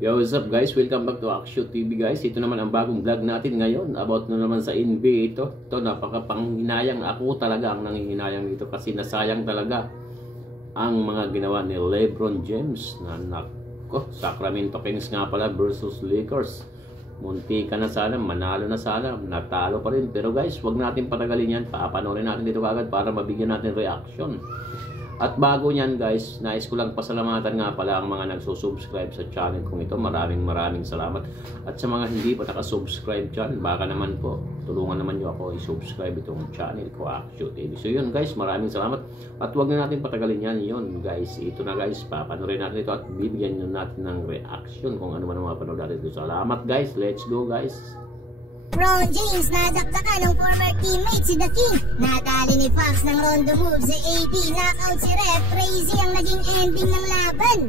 Yo, what's up guys? Welcome back to Action TV guys. Ito naman ang bagong vlog natin ngayon about na naman sa NBA ito. Ito napakapanghinayang, ako talaga ang nangihinayang dito kasi nasayang talaga ang mga ginawa ni LeBron James na nako, Sacramento Kings nga pala versus Lakers. Munti ka na sana, manalo na sana, natalo pa rin. Pero guys, wag natin patagalin yan. Papanoorin natin dito agad para mabigyan natin reaction. At bago niyan guys, nais ko lang pasalamatan nga pala ang mga nagsusubscribe sa channel kong ito. Maraming salamat. At sa mga hindi pa nakasubscribe dyan, baka naman po, tulungan naman nyo ako i-subscribe itong channel ko, Action TV. So yun guys, maraming salamat. At huwag na natin patagalin yan. Yun guys, ito na guys, papanoorin natin ito at bibigyan nyo natin ng reaction kung ano man ang mapanood natin ito. Salamat guys, let's go guys. LeBron James nadakdakan ng former teammate si The King. Nadali ni Fox ng rondo move si AD. Knockout si Ref. Crazy ang naging ending ng laban.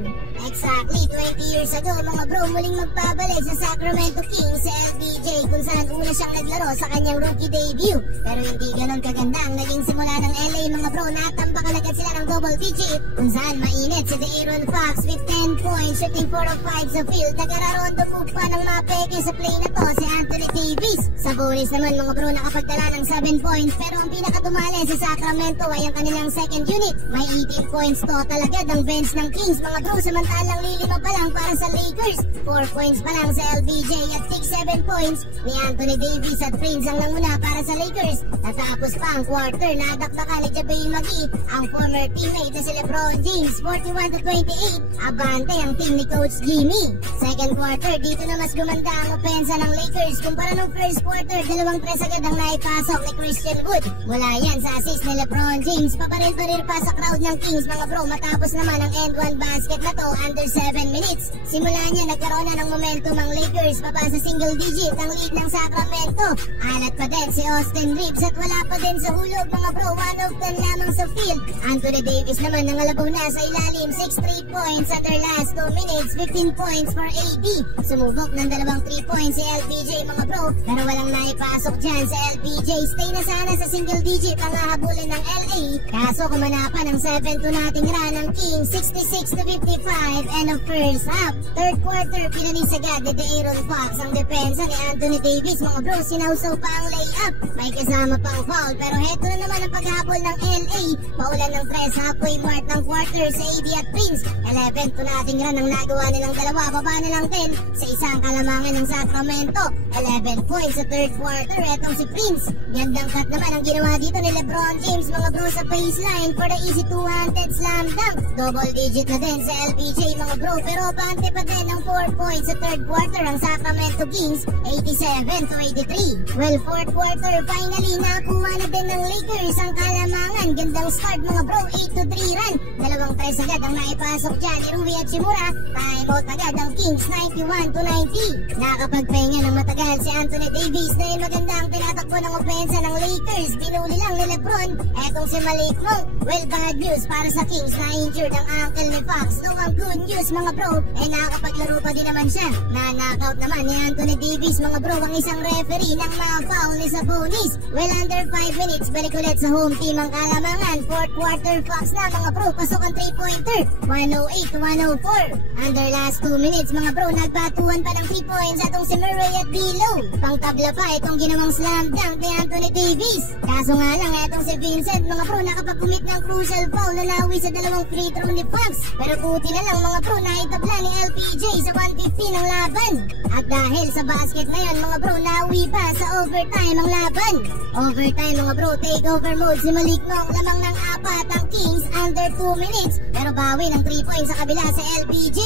Exactly 20 years ago mga bro, muling magpabalik sa Sacramento Kings si LBJ kung saan una siyang naglaro sa kanyang rookie debut. Pero hindi ganon kaganda ang naging simula ng LA mga bro. Natambakan agad sila ng double digit kung saan mainit si De'Aaron Fox with 10 points shooting 4 of 5 sa field. Tagararondo move pa ng mapeke sa play na to si Anthony Davis. Sa bonus naman mga bro, nakapagtala ng 7 points pero ang pinakatumali sa Sacramento ay ang kanilang second unit. May 18 points total agad ang bench ng Kings mga bro, samantalang lilima pa lang para sa Lakers. 4 points pa lang sa LBJ at 6-7 points ni Anthony Davis at Prince ang nanguna para sa Lakers. Natapos pa ang quarter, nadakdakan ni JaVale McGee ang former teammate na si LeBron James 41-28. Abante ang team ni Coach Jimmy. Second quarter, dito na mas gumanda ang opensa ng Lakers kumpara nung first quarter. 2-3 agad ang naipasok ni Christian Wood. Mula yan sa assist ni LeBron James. Paparil-paril pa sa crowd ng Kings mga bro. Matapos naman ang end one basket na to under 7 minutes. Simula niya nagkaroon na ng momentum ang Lakers. Papa sa single digit ang lead ng Sacramento. Alat pa din si Austin Reeves at wala pa din sa hulog mga bro. 1 of 10 lamang sa field. Anthony Davis naman nangalabaw na sa ilalim. 6 3 points under last 2 minutes. 15 points for AD. Sumubok ng dalawang 3 points si LBJ mga bro. Pero walang naipasok dyan sa LBJ. Stay na sana sa single digit ang hahabulin ng LA. Kaso kumanapan ng 7-2 nating run ng Kings. 66-55 end of first half. Third quarter, pinanis agad ni De'Aaron Fox ang depensa ni Anthony Davis. Mga bro, sinausaw pa ang layup. May kasama pang foul. Pero heto na naman ang paghabol ng LA. Paulan ng 3 halfway mark ng quarter sa AD at Prince. 11-2 nating run ang nagawa nilang dalawa. Baba na lang 10 sa isang kalamangan ng Sacramento. 11 points sa third quarter. Etong si Prince. Gandang cut naman ang ginawa dito ni LeBron James mga bro sa baseline for the easy two-handed slam dunk. Double digit na din sa LBJ mga bro. Pero bante pa din ng 4 points sa third quarter ang Sacramento Kings. 87-83. Well, fourth quarter finally nakuha na din ng Lakers ang kalamangan. Gandang start mga bro. 8-3 run. Dalawang 3 agad ang naipasok dyan ni Rui Hachimura. Time out agad ang Kings. 91-90. Nakapagpahinga ng matagal si Anthony Davis dahil maganda ang tinatakbo ng opensa ng Lakers. Binuli lang ni LeBron. Etong si Malik Monk. Well, bad news para sa Kings na injured ang ankle ni Fox. No, ang good news mga bro, nakakapaglaro pa din naman siya. Na-knockout naman ni Anthony Davis mga bro ang isang referee ng ma-foul ni Sabonis. Well, under 5 minutes, balik ulit sa home team ang kalamangan. Fourth quarter Fox na mga bro, pasok ang 3-pointer. 108-104. Under last 2 minutes mga bro, nagbatuhan pa ng 3 points atong si Murray at D'Lo. Pangtabla pa itong ginawang slam dunk ni Anthony Davis. Kaso nga lang etong si Vincent mga bro nakapag-commit ng crucial foul na nawi sa dalawang free throw ni Fox. Pero buti na lang mga bro naitabla ni LPJ sa 1:15 ng laban. At dahil sa basket na yan mga bro nawi pa sa overtime ang laban. Overtime mga bro, takeover mode si Malik Monk. Lamang ng 4 ang Kings under 2 minutes. Pero bawi ng 3 points sa kabila sa LPJ.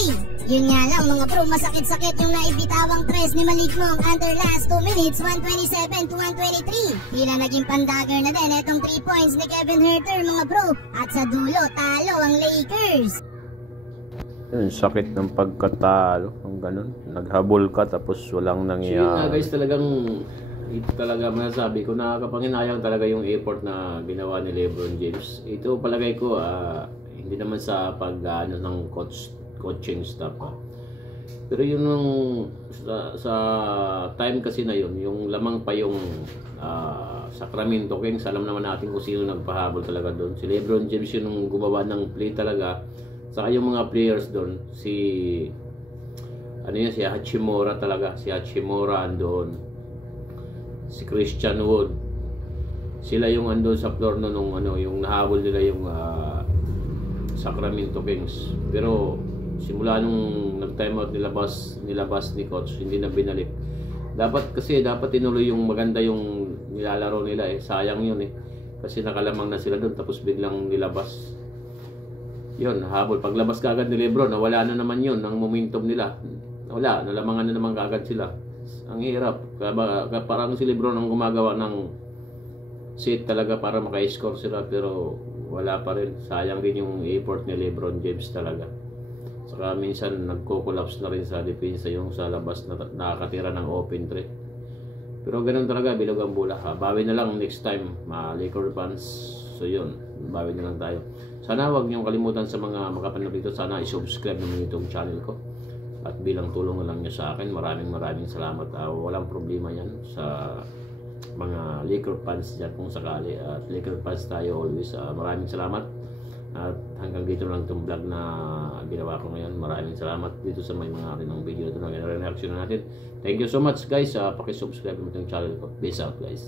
Yun nga lang mga bro, masakit-sakit yung naibitawang tres ni Malik Monk under last 2 minutes, 127-123. Tila naging pandagger na din etong 3 points ni Kevin Huerter mga bro. At sa dulo, talo ang Lakers. Yun, sakit ng pagkatalo. Ang ganun. Naghabol ka tapos walang nangyayari. So yun guys, talagang ito talaga masasabi ko, nakakapanghinayang talaga yung effort na ginawa ni LeBron James. Ito palagay ko, hindi naman sa pag-ano ng coaching staff. Pero yun nung sa time kasi na yun, yung lamang pa yung Sacramento Kings, alam naman natin kung sino nagpahabol talaga doon. Si LeBron James yung gumawa ng play talaga. Saka yung mga players doon, si ano yun, si Hachimura talaga. Si Hachimura andun. Si Christian Wood. Sila yung andun sa floor no, nung ano, yung nahabol nila yung Sacramento Kings. Pero simula nung nag-time out nilabas ni coach, hindi na binalik. Dapat tinuloy yung maganda yung nilalaro nila eh. Sayang yun eh. Kasi nakalamang na sila doon tapos biglang nilabas. Yun, habol. Paglabas kagad ni Lebron, nawala na naman yun ang momentum nila. Wala, nalamangan na naman kagad sila. Ang hirap. Parang si Lebron ang gumagawa ng set talaga para maka-score sila pero wala pa rin. Sayang din yung effort ni Lebron James talaga. Saka minsan nagko-collapse na rin sa depensa yung sa labas na nakakatira ng open three. Pero ganun talaga, bilog ang bola. Bawi na lang next time, Laker fans. So yun, bawi na lang tayo. Sana huwag niyong kalimutan sa mga makapanood dito. Sana i-subscribe naman itong channel ko. At bilang tulong na lang niyo sa akin, maraming salamat. Walang problema yan sa mga Laker fans dyan kung sakali. At Laker fans tayo always. Maraming salamat. At hanggang dito lang itong vlog na ginawa ko ngayon. Maraming salamat dito sa may mga rin ng video ito na reaction natin. Thank you so much guys. Pakisubscribe naman itong channel ko. Peace out guys.